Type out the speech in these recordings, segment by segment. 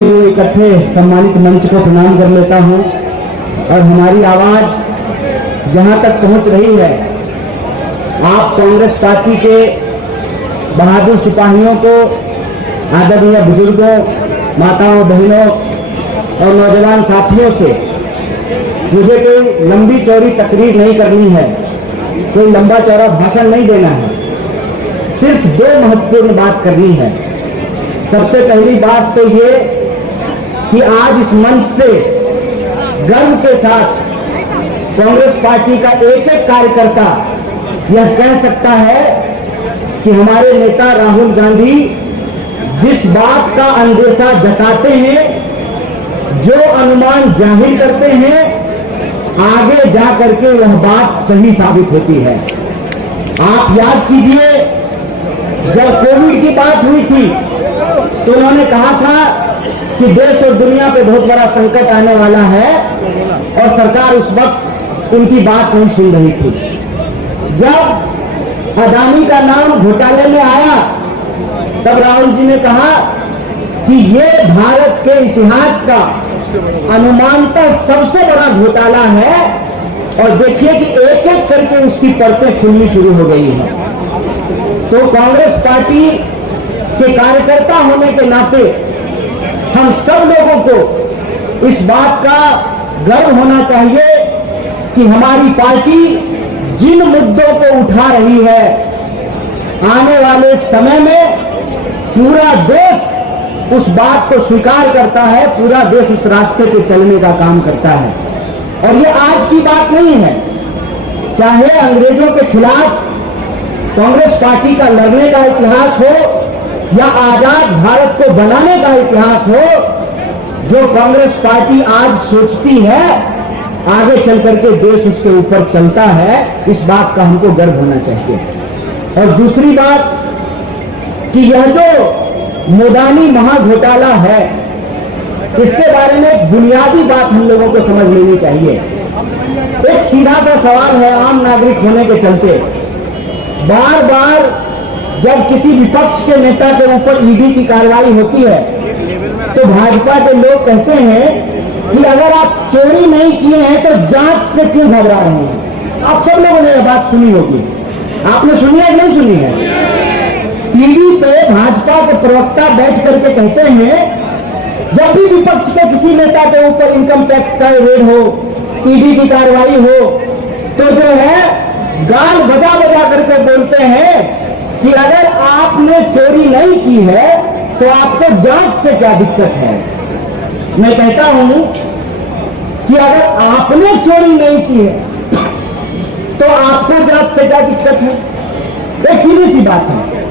इकट्ठे सम्मानित मंच को प्रणाम कर लेता हूं और हमारी आवाज जहां तक पहुंच रही है, आप कांग्रेस पार्टी के बहादुर सिपाहियों को, आदरणीय बुजुर्गों, माताओं, बहनों और नौजवान साथियों से मुझे कोई लंबी चौड़ी तकरीर नहीं करनी है, कोई लंबा चौड़ा भाषण नहीं देना है, सिर्फ दो महत्वपूर्ण बात करनी है। सबसे पहली बात तो ये कि आज इस मंच से गर्व के साथ कांग्रेस पार्टी का एक एक कार्यकर्ता यह कह सकता है कि हमारे नेता राहुल गांधी जिस बात का अंदेशा जताते हैं, जो अनुमान जाहिर करते हैं, आगे जा करके वह बात सही साबित होती है। आप याद कीजिए, जब कोविड की बात हुई थी तो उन्होंने कहा था कि देश और दुनिया पे बहुत बड़ा संकट आने वाला है और सरकार उस वक्त उनकी बात नहीं सुन रही थी। जब अदानी का नाम घोटाले में आया तब राहुल जी ने कहा कि ये भारत के इतिहास का अनुमानतः सबसे बड़ा घोटाला है और देखिए कि एक एक करके उसकी परतें खुलनी शुरू हो गई है। तो कांग्रेस पार्टी के कार्यकर्ता होने के नाते हम सब लोगों को इस बात का गर्व होना चाहिए कि हमारी पार्टी जिन मुद्दों को उठा रही है, आने वाले समय में पूरा देश उस बात को स्वीकार करता है, पूरा देश उस रास्ते पे चलने का काम करता है। और ये आज की बात नहीं है, चाहे अंग्रेजों के खिलाफ कांग्रेस पार्टी का लड़ने का इतिहास हो या आजाद भारत को बनाने का इतिहास हो, जो कांग्रेस पार्टी आज सोचती है आगे चल करके देश उसके ऊपर चलता है, इस बात का हमको गर्व होना चाहिए। और दूसरी बात कि यह जो मोदानी महाघोटाला है, इसके बारे में एक बुनियादी बात हम लोगों को समझ लेनी चाहिए। एक सीधा सा सवाल है, आम नागरिक होने के चलते बार बार जब किसी विपक्ष के नेता के ऊपर ईडी की कार्रवाई होती है तो भाजपा के लोग कहते हैं कि अगर आप चोरी नहीं किए हैं तो जांच से क्यों घबरा रहे हैं। आप सब लोगों ने यह बात सुनी होगी, आपने सुनी है कि नहीं सुनी है? ईडी पे भाजपा के प्रवक्ता बैठ करके कहते हैं, जब भी विपक्ष के किसी नेता के ऊपर इनकम टैक्स का रेड हो, ईडी की कार्रवाई हो, तो जो है गाल बजा बजा करके बोलते हैं कि अगर आपने चोरी नहीं की है तो आपको जांच से क्या दिक्कत है। मैं कहता हूं कि अगर आपने चोरी नहीं की है तो आपको जांच से क्या दिक्कत है। एक सीधी सी बात है,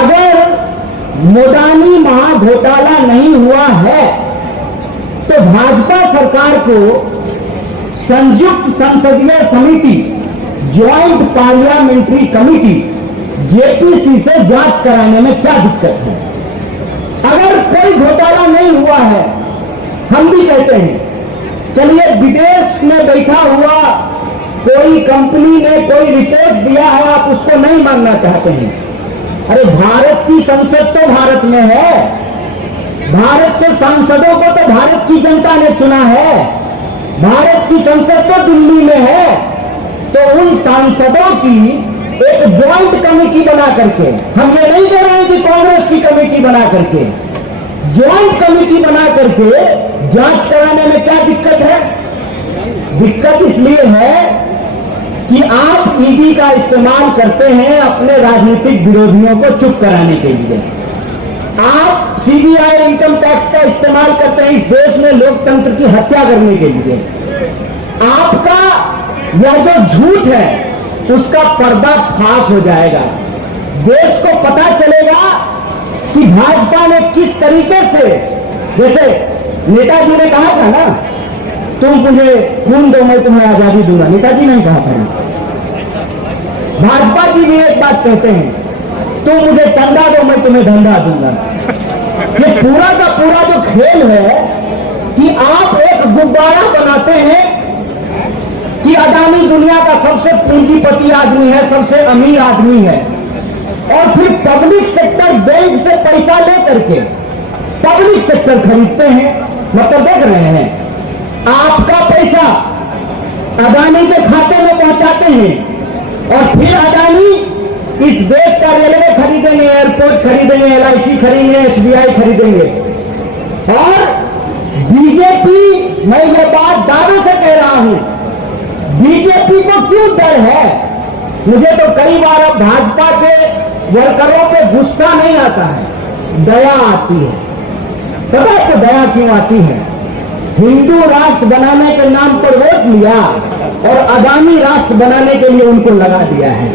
अगर मोदानी महाघोटाला नहीं हुआ है तो भाजपा सरकार को संयुक्त संसदीय समिति, ज्वाइंट पार्लियामेंट्री कमिटी जेपीसी से जांच कराने में क्या दिक्कत है। अगर कोई घोटाला नहीं हुआ है, हम भी कहते हैं चलिए विदेश में बैठा हुआ कोई कंपनी ने कोई रिपोर्ट दिया है, आप उसको नहीं मानना चाहते हैं। अरे भारत की संसद तो भारत में है, भारत के सांसदों को तो भारत की जनता ने चुना है, भारत की संसद तो दिल्ली में है, तो उन सांसदों की एक ज्वाइंट कमेटी बना करके, हम ये नहीं कह रहे हैं कि कांग्रेस की कमेटी बना करके, ज्वाइंट कमेटी बना करके जांच कराने में क्या दिक्कत है। दिक्कत इसलिए है कि आप ईडी का इस्तेमाल करते हैं अपने राजनीतिक विरोधियों को चुप कराने के लिए, आप सीबीआई इनकम टैक्स का इस्तेमाल करते हैं इस देश में लोकतंत्र की हत्या करने के लिए। आपका यह जो झूठ है उसका पर्दाफाश हो जाएगा, देश को पता चलेगा कि भाजपा ने किस तरीके से, जैसे नेताजी ने कहा था ना, तुम मुझे खून दो मैं तुम्हें आजादी दूंगा, नेताजी ने कहा था। भाजपा जी भी एक बात कहते हैं, तुम मुझे चंदा दो मैं तुम्हें धंधा दूंगा। ये पूरा का पूरा जो खेल है कि आप एक गुब्बारा बनाते हैं कि अदानी दुनिया का सबसे पूंजीपति आदमी है, सबसे अमीर आदमी है, और फिर पब्लिक सेक्टर बैंक से पैसा लेकर के पब्लिक सेक्टर खरीदते हैं। मतलब देख रहे हैं, आपका पैसा अदानी के खाते में पहुंचाते हैं और फिर अदानी इस देश का रेलवे खरीदेंगे, एयरपोर्ट खरीदेंगे, LIC खरीदेंगे, SBI खरीदेंगे। और बीजेपी, मैं ये बात दावे से कह रहा हूं, बीजेपी को क्यों डर है? मुझे तो कई बार अब भाजपा के वर्करों पे गुस्सा नहीं आता है, दया आती है। पता है तो दया क्यों आती है? हिंदू राष्ट्र बनाने के नाम पर वोट लिया और अदानी राष्ट्र बनाने के लिए उनको लगा दिया है।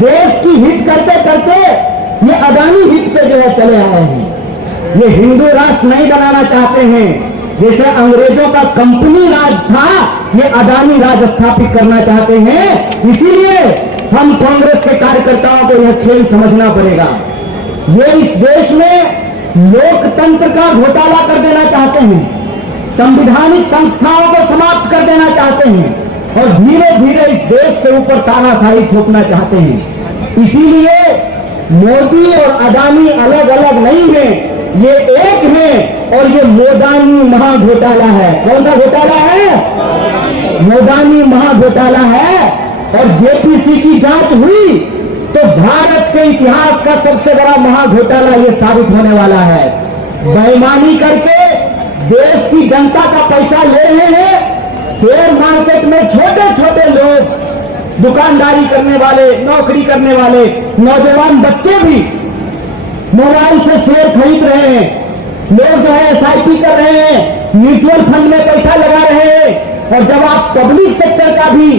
देश की हित करते करते ये अदानी हित पे जो है चले आए हैं। ये हिंदू राष्ट्र नहीं बनाना चाहते हैं। जैसे अंग्रेजों का कंपनी राज था, ये अदानी राज स्थापित करना चाहते हैं। इसीलिए हम कांग्रेस के कार्यकर्ताओं को यह खेल समझना पड़ेगा। ये इस देश में लोकतंत्र का घोटाला कर देना चाहते हैं, संवैधानिक संस्थाओं को समाप्त कर देना चाहते हैं और धीरे धीरे इस देश के ऊपर तानाशाही थोपना चाहते हैं। इसीलिए मोदी और अदानी अलग अलग नहीं है, ये एक है और ये मोदानी महाघोटाला है। कौन सा घोटाला है? मोदानी महाघोटाला है। और जेपीसी की जांच हुई तो भारत के इतिहास का सबसे बड़ा महाघोटाला ये साबित होने वाला है। बेईमानी करके देश की जनता का पैसा ले रहे हैं। शेयर मार्केट में छोटे छोटे लोग, दुकानदारी करने वाले, नौकरी करने वाले नौजवान बच्चे भी मोबाइल से शेयर खरीद रहे हैं। लोग जो है SIP कर रहे हैं, म्यूचुअल फंड में पैसा लगा रहे हैं। और जब आप पब्लिक सेक्टर का भी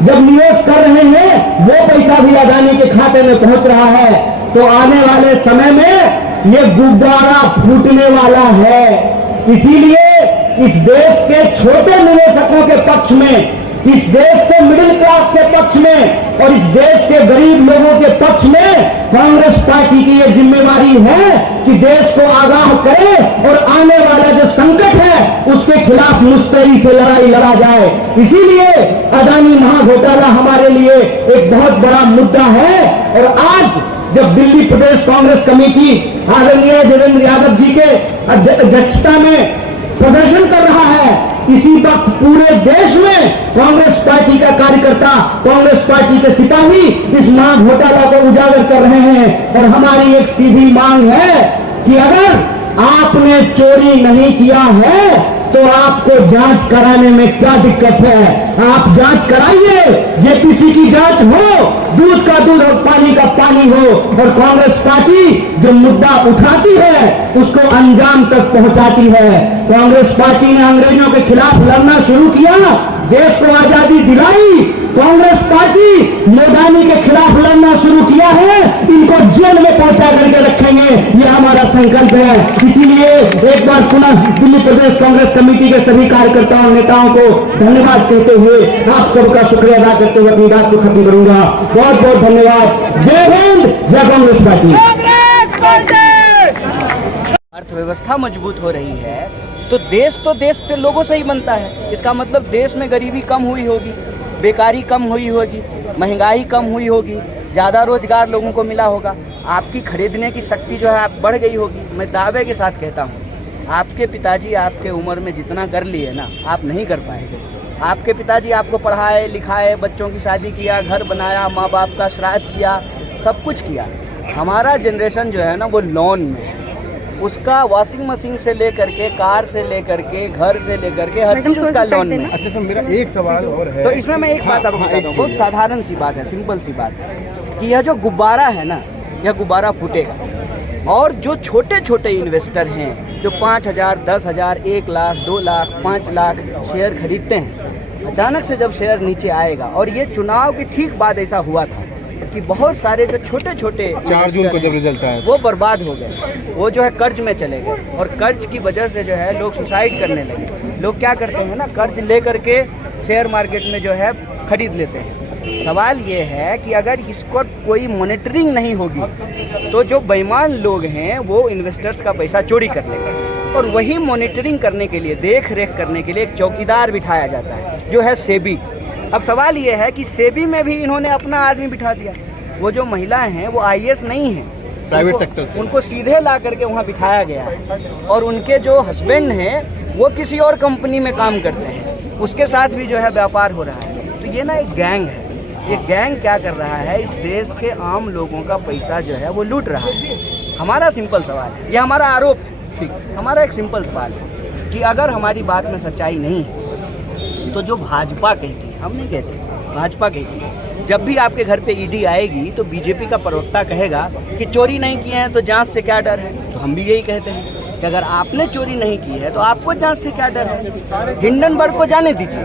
जब निवेश कर रहे हैं, वो पैसा भी अदानी के खाते में पहुंच रहा है, तो आने वाले समय में ये गुब्बारा फूटने वाला है। इसीलिए इस देश के छोटे निवेशकों के पक्ष में, इस देश के मिडिल क्लास के पक्ष में और इस देश के गरीब लोगों के पक्ष में कांग्रेस पार्टी की यह जिम्मेवारी है कि देश को आगाह करे और आने वाला जो संकट है उसके खिलाफ मुस्तैदी से लड़ाई लड़ा जाए। इसीलिए अदानी महाघोटाला हमारे लिए एक बहुत बड़ा मुद्दा है। और आज जब दिल्ली प्रदेश कांग्रेस कमेटी आदरणीय देवेंद्र यादव जी के अध्यक्षता में प्रदर्शन कर रहा है, इसी वक्त पूरे देश में कांग्रेस पार्टी का कार्यकर्ता, कांग्रेस पार्टी के सिपाही इस महाघोटाला को उजागर कर रहे हैं। और हमारी एक सीधी मांग है कि अगर आपने चोरी नहीं किया है तो आपको जांच कराने में क्या दिक्कत है? आप जांच कराइए, जेपीसी की जांच हो, दूध का दूध और पानी का पानी हो। और कांग्रेस पार्टी जो मुद्दा उठाती है उसको अंजाम तक पहुंचाती है। कांग्रेस पार्टी ने अंग्रेजों के खिलाफ लड़ना शुरू किया, देश को आजादी दिलाई। कांग्रेस पार्टी मोदानी के खिलाफ लड़ना शुरू किया है, इनको जेल में पहुंचा करके रखेंगे, ये हमारा संकल्प है। इसीलिए एक बार पुनः दिल्ली प्रदेश कांग्रेस कमेटी के सभी कार्यकर्ताओं नेताओं को धन्यवाद कहते हुए आप सबका शुक्रिया अदा करते हुए अपनी बात को खत्म करूंगा। बहुत बहुत धन्यवाद। जय हिंद, जय कांग्रेस पार्टी। अर्थव्यवस्था मजबूत हो रही है तो देश के लोगों से ही बनता है। इसका मतलब देश में गरीबी कम हुई होगी, बेकारी कम हुई होगी, महंगाई कम हुई होगी, ज़्यादा रोजगार लोगों को मिला होगा, आपकी खरीदने की शक्ति जो है आप बढ़ गई होगी। मैं दावे के साथ कहता हूँ, आपके पिताजी आपके उम्र में जितना कर लिए ना, आप नहीं कर पाएंगे। आपके पिताजी आपको पढ़ाए लिखाए, बच्चों की शादी किया, घर बनाया, माँ बाप का श्राद्ध किया, सब कुछ किया। हमारा जनरेशन जो है ना वो लोन में, उसका वॉशिंग मशीन से लेकर के, कार से लेकर के, घर से लेकर के, हर चीज उसका लोन में। अच्छा सर, मेरा एक सवाल और है। तो इसमें मैं एक बात आपको बताता हूँ, बहुत साधारण सी बात है, सिंपल सी बात है कि यह जो गुब्बारा है ना, यह गुब्बारा फूटेगा। और जो छोटे छोटे इन्वेस्टर हैं जो 5,000, 10,000, 1 लाख, 2 लाख, 5 लाख शेयर खरीदते हैं, अचानक से जब शेयर नीचे आएगा, और ये चुनाव के ठीक बाद ऐसा हुआ था कि बहुत सारे जो छोटे छोटे 4 जून को जब रिजल्ट आया वो बर्बाद हो गए, वो जो है कर्ज में चले गए। और कर्ज की वजह से जो है लोग सुसाइड करने लगे। लोग क्या करते हैं ना, कर्ज ले करके शेयर मार्केट में जो है खरीद लेते हैं। सवाल ये है कि अगर इसको कोई मॉनिटरिंग नहीं होगी तो जो बेईमान लोग हैं वो इन्वेस्टर्स का पैसा चोरी कर लेंगे। और वही मॉनिटरिंग करने के लिए, देख रेख करने के लिए एक चौकीदार बिठाया जाता है जो है सेबी। अब सवाल ये है कि सेबी में भी इन्होंने अपना आदमी बिठा दिया। वो जो महिला हैं वो IAS नहीं है, प्राइवेट सेक्टर से। उनको सीधे ला करके वहाँ बिठाया गया है और उनके जो हस्बैंड हैं वो किसी और कंपनी में काम करते हैं, उसके साथ भी जो है व्यापार हो रहा है। तो ये ना एक गैंग है। ये गैंग क्या कर रहा है, इस देश के आम लोगों का पैसा जो है वो लूट रहा है। हमारा सिंपल सवाल है, ये हमारा आरोप है, हमारा एक सिंपल सवाल है कि अगर हमारी बात में सच्चाई नहीं है तो जो भाजपा कहती है, हम नहीं कहते, भाजपा कहती है, जब भी आपके घर पे ईडी आएगी तो बीजेपी का प्रवक्ता कहेगा कि चोरी नहीं किए हैं तो जांच से क्या डर है। तो हम भी यही कहते हैं कि अगर आपने चोरी नहीं की है तो आपको जांच से क्या डर है। हिंडनबर्ग को जाने दीजिए,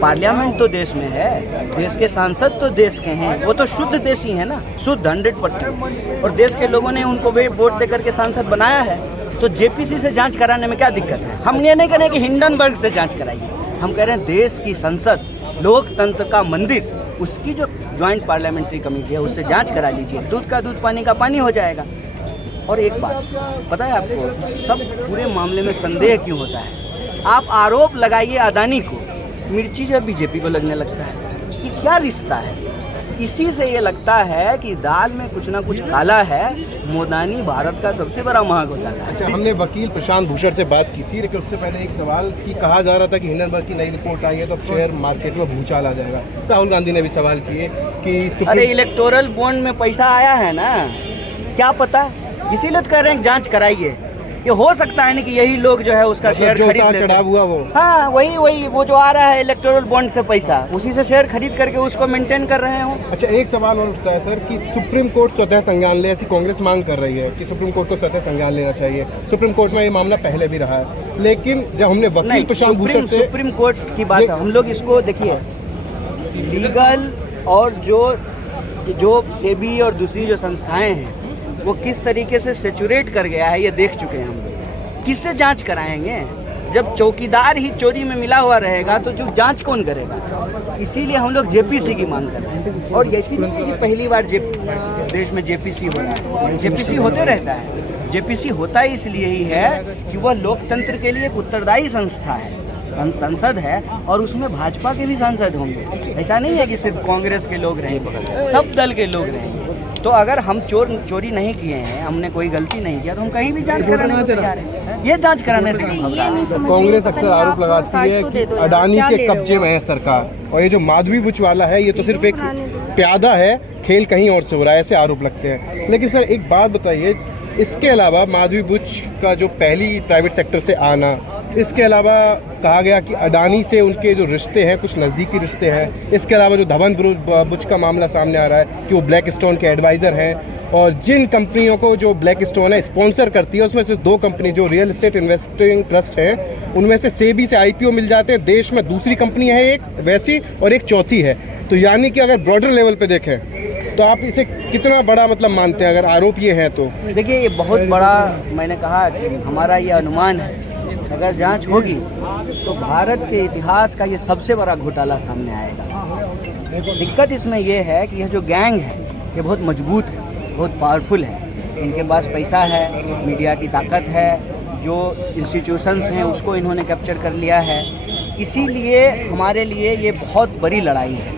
पार्लियामेंट तो देश में है, देश के सांसद तो देश के हैं, वो तो शुद्ध देशी है ना, शुद्ध 100%। और देश के लोगों ने उनको वोट देकर के सांसद बनाया है। तो जेपीसी से जांच कराने में क्या दिक्कत है। हम ये नहीं कह रहे कि हिंडनबर्ग से जांच कराइए, हम कह रहे हैं देश की संसद, लोकतंत्र का मंदिर, उसकी जो ज्वाइंट पार्लियामेंट्री कमेटी है उससे जांच करा लीजिए। दूध का दूध, पानी का पानी हो जाएगा। और एक बात पता है आपको, सब पूरे मामले में संदेह क्यों होता है। आप आरोप लगाइए अदानी को, मिर्ची जो बीजेपी को लगने लगता है। ये क्या रिश्ता है। इसी से ये लगता है कि दाल में कुछ ना कुछ काला है। मोदानी भारत का सबसे बड़ा महाघोटाला है। अच्छा, हमने वकील प्रशांत भूषण से बात की थी, लेकिन उससे पहले एक सवाल कि कहा जा रहा था कि हिंडनबर्ग की नई रिपोर्ट आई है तो अब शेयर मार्केट में भूचाल आ जाएगा। राहुल गांधी ने भी सवाल किए कि अरे इलेक्टोरल बॉन्ड में पैसा आया है ना, क्या पता, इसीलिए तो कह रहे हैं जांच कराइए। ये हो सकता है ना कि यही लोग जो है उसका शेयर खरीद लेते हैं। चढ़ाव हुआ वो, हाँ वही वो जो आ रहा है इलेक्टोरल बॉन्ड से पैसा, उसी से शेयर खरीद करके उसको मेंटेन कर रहे हो। अच्छा, एक सवाल और उठता है सर कि सुप्रीम कोर्ट स्वतः संज्ञान ले, ऐसी कांग्रेस मांग कर रही है कि सुप्रीम कोर्ट को स्वतः संज्ञान लेना चाहिए। सुप्रीम कोर्ट में ये मामला पहले भी रहा है, लेकिन जब हमने वकील प्रशांत भूषण से सुप्रीम कोर्ट की बात है, हम लोग इसको देखिए, लीगल और जो सेबी और दूसरी जो संस्थाएं हैं वो किस तरीके से सेचुरेट कर गया है ये देख चुके हैं हम लोग। किससे जांच कराएंगे जब चौकीदार ही चोरी में मिला हुआ रहेगा, तो जो जांच कौन करेगा। इसीलिए हम लोग जेपीसी की मांग कर रहे हैं। और ऐसी नहीं है कि पहली बार इस देश में जेपीसी हो रहा है, जेपीसी होते रहता है। जेपीसी होता इसलिए ही है कि वह लोकतंत्र के लिए एक उत्तरदायी संस्था है, संसद है, और उसमें भाजपा के भी सांसद होंगे। ऐसा नहीं है कि सिर्फ कांग्रेस के लोग रहेंगे, सब दल के लोग रहेंगे। तो अगर हम चोरी नहीं किए हैं, हमने कोई गलती नहीं किया, तो हम कहीं भी जांच कराने को तैयार हैं। ये जांच कराने से कांग्रेस अक्सर आरोप लगाती है कि अडानी के कब्जे में है सरकार, और ये जो माधवी बुचवाला है ये तो सिर्फ एक प्यादा है, खेल कहीं और से हो रहा है, ऐसे आरोप लगते हैं। लेकिन सर एक बात बताइए, इसके अलावा माधवी बुच का जो पहली प्राइवेट सेक्टर से आना, इसके अलावा कहा गया कि अडानी से उनके जो रिश्ते हैं कुछ नज़दीकी रिश्ते हैं, इसके अलावा जो धवन बुच का मामला सामने आ रहा है कि वो ब्लैक स्टोन के एडवाइज़र हैं, और जिन कंपनियों को जो ब्लैक स्टोन है स्पॉन्सर करती है उसमें से 2 कंपनी जो रियल एस्टेट इन्वेस्टिंग ट्रस्ट है, उनमें से सेबी से IPO मिल जाते हैं। देश में दूसरी कंपनी है एक वैसी और एक चौथी है। तो यानी कि अगर ब्रॉडर लेवल पे देखें तो आप इसे कितना बड़ा मतलब मानते हैं अगर आरोप ये है तो? देखिए, ये बहुत बड़ा, मैंने कहा कि हमारा ये अनुमान है, अगर जांच होगी तो भारत के इतिहास का ये सबसे बड़ा घोटाला सामने आएगा। दिक्कत इसमें यह है कि यह जो गैंग है ये बहुत मजबूत है, बहुत पावरफुल है। इनके पास पैसा है, मीडिया की ताकत है, जो इंस्टीट्यूशंस हैं उसको इन्होंने कैप्चर कर लिया है। इसीलिए हमारे लिए ये बहुत बड़ी लड़ाई है,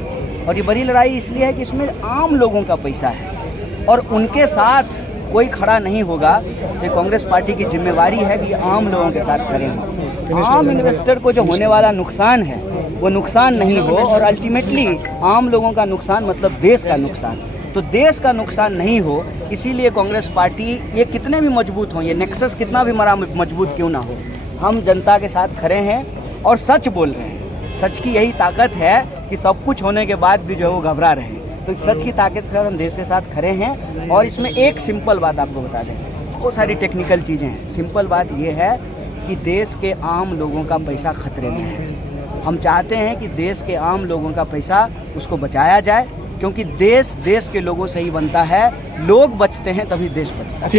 और ये बड़ी लड़ाई इसलिए है कि इसमें आम लोगों का पैसा है और उनके साथ कोई खड़ा नहीं होगा। तो कांग्रेस पार्टी की जिम्मेवारी है कि आम लोगों के साथ खड़े हों। आम इन्वेस्टर को जो होने वाला नुकसान है वो नुकसान नहीं हो, और अल्टीमेटली आम लोगों का नुकसान मतलब देश का नुकसान, तो देश का नुकसान नहीं हो। इसीलिए कांग्रेस पार्टी, ये कितने भी मजबूत हों, ये नेक्सस कितना भी बड़ा मजबूत क्यों ना हो, हम जनता के साथ खड़े हैं और सच बोल रहे हैं। सच की यही ताकत है कि सब कुछ होने के बाद भी जो है वो घबरा रहे हैं। तो सच की ताकत से हम देश के साथ खड़े हैं। और इसमें एक सिंपल बात आपको बता दें, बहुत सारी टेक्निकल चीज़ें हैं। सिंपल बात ये है कि देश के आम लोगों का पैसा खतरे में है। हम चाहते हैं कि देश के आम लोगों का पैसा उसको बचाया जाए, क्योंकि देश के लोगों से ही बनता है। लोग बचते हैं तभी देश बचता है।